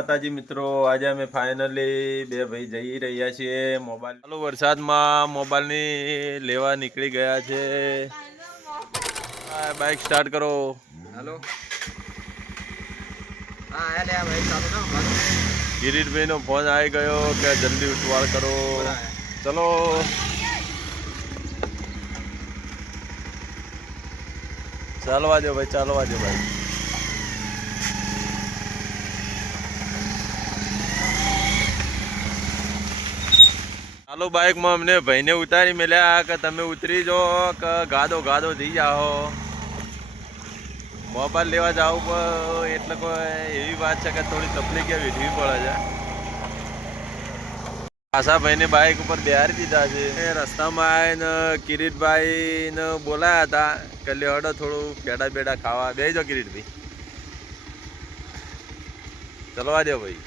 માતાજી મિત્રો, આજે અમે ફાઇનલી બે ભાઈ જઈ રહ્યા છીએ મોબાઈલ ચાલુ વરસાદમાં મોબાઈલની લેવા નીકળી ગયા છે। બાઇક સ્ટાર્ટ કરો। हेलो हाँ यार भाई चालू ना કિરીટભાઈ નો ફોન આવી ગયો કે જલ્દી ઉતવાળ કરો। ચલો ચાલવા દો ભાઈ, ચાલવા દો ભાઈ। ચાલો બાઇકમાં અમને ભાઈને ઉતારી મેલ્યા કે તમે ઉતરી જાઓ કે ગાદો ગાદો થઈ જાઓ। મોબાઈલ લેવા જાવ એટલે કોઈ એવી વાત છે કે થોડી તકલીફ વેઠવી પડે છે। આશાભાઈને બાઇક ઉપર બેહારી દીધા છે। રસ્તામાં આવીને કિરીટભાઈને બોલાયા હતા કે લેવડો થોડું પેડા બેડા ખાવા બેસી જાઓ કિરીટભાઈ, ચલવા દો ભાઈ।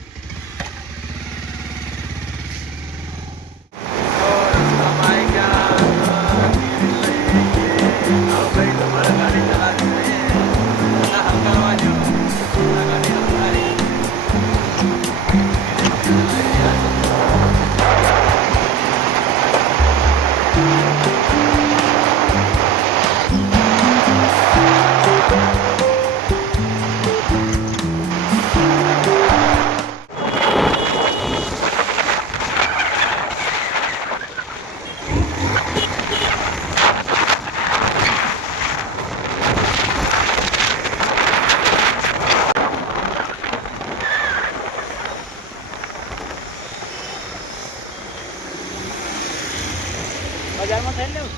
બજારમાં થઈ લેવું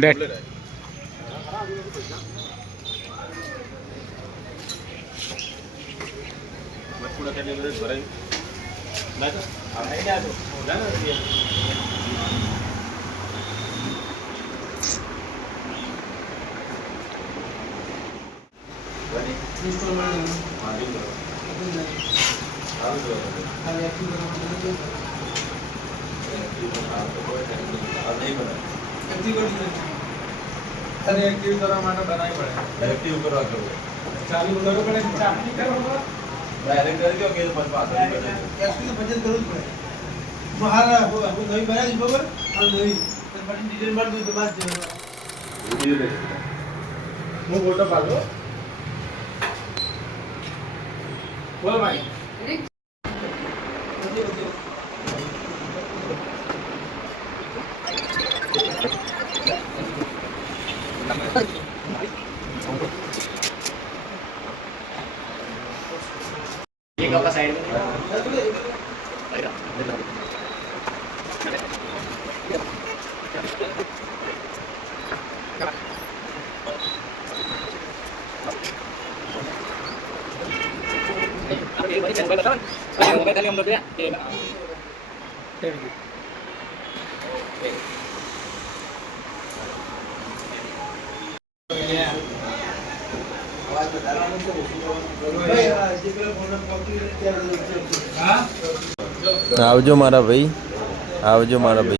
ડેટ एक्टिव કરવા માટે બનાવી પડે એક્ટિવ કરવા કરો, ચાલુ કરવું પડે ચાલુ કરવું ડાયરેક્ટ કરી દો કે પછી પાછળ એક્ટિવ બચત કરવું પડે બહાર હું નવી બનાવી બરાબર આ નવી પછી ડિટેલ માર દઉં તો બાદ હું ફોટો પાડો બોલ ભાઈ ये कपड़ा साइड में આવજો મારા ભાઈ, આવજો મારા ભાઈ।